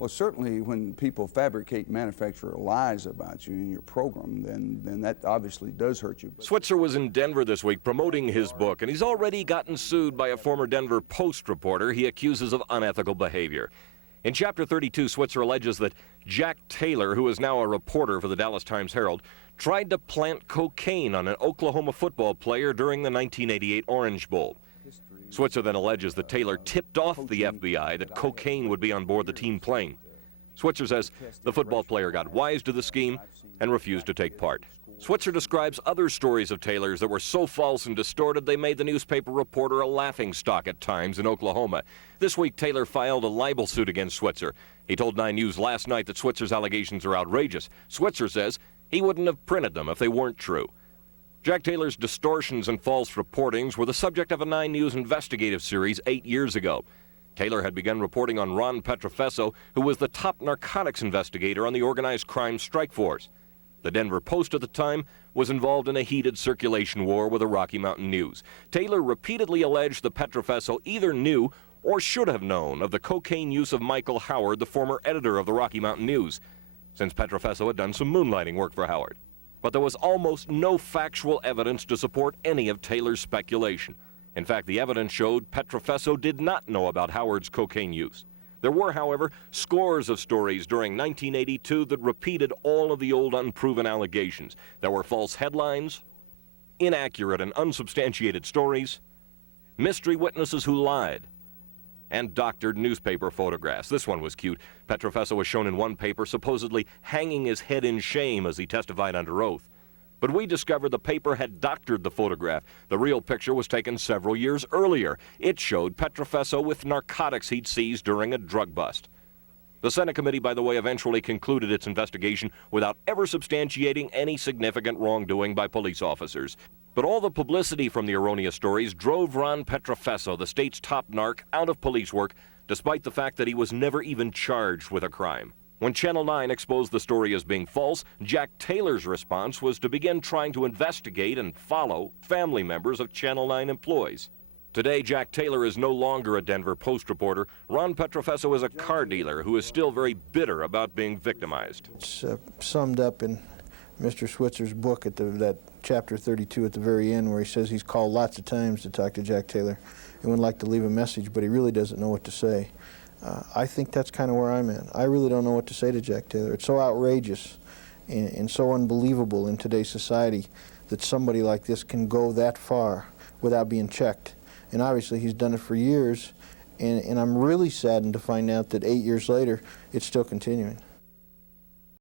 Well, certainly when people fabricate, manufacture lies about you in your program, then that obviously does hurt you. Switzer was in Denver this week promoting his book, and he's already gotten sued by a former Denver Post reporter he accuses of unethical behavior. In Chapter 32, Switzer alleges that Jack Taylor, who is now a reporter for the Dallas Times-Herald, tried to plant cocaine on an Oklahoma football player during the 1988 Orange Bowl. Switzer then alleges that Taylor tipped off the FBI that cocaine would be on board the team plane. Switzer says the football player got wise to the scheme and refused to take part. Switzer describes other stories of Taylor's that were so false and distorted they made the newspaper reporter a laughingstock at times in Oklahoma. This week, Taylor filed a libel suit against Switzer. He told 9 News last night that Switzer's allegations are outrageous. Switzer says he wouldn't have printed them if they weren't true. Jack Taylor's distortions and false reportings were the subject of a 9 News investigative series 8 years ago. Taylor had begun reporting on Ron Petrofesso, who was the top narcotics investigator on the organized crime strike force. The Denver Post at the time was involved in a heated circulation war with the Rocky Mountain News. Taylor repeatedly alleged that Petrofesso either knew or should have known of the cocaine use of Michael Howard, the former editor of the Rocky Mountain News, since Petrofesso had done some moonlighting work for Howard. But there was almost no factual evidence to support any of Taylor's speculation. In fact, the evidence showed Petrofesso did not know about Howard's cocaine use. There were, however, scores of stories during 1982 that repeated all of the old unproven allegations. There were false headlines, inaccurate and unsubstantiated stories, mystery witnesses who lied, and doctored newspaper photographs. This one was cute. Petrofesso was shown in one paper supposedly hanging his head in shame as he testified under oath. But we discovered the paper had doctored the photograph. The real picture was taken several years earlier. It showed Petrofesso with narcotics he'd seized during a drug bust. The Senate committee, by the way, eventually concluded its investigation without ever substantiating any significant wrongdoing by police officers. But all the publicity from the erroneous stories drove Ron Petrofesso, the state's top narc, out of police work, despite the fact that he was never even charged with a crime. When Channel 9 exposed the story as being false, Jack Taylor's response was to begin trying to investigate and follow family members of Channel 9 employees. Today, Jack Taylor is no longer a Denver Post reporter. Ron Petrofesso is a car dealer who is still very bitter about being victimized. It's summed up in Mr. Switzer's book at that chapter 32 at the very end, where he says he's called lots of times to talk to Jack Taylor and would like to leave a message, but he really doesn't know what to say. I think that's kind of where I'm at. I really don't know what to say to Jack Taylor. It's so outrageous and so unbelievable in today's society that somebody like this can go that far without being checked. And obviously he's done it for years, and I'm really saddened to find out that 8 years later it's still continuing.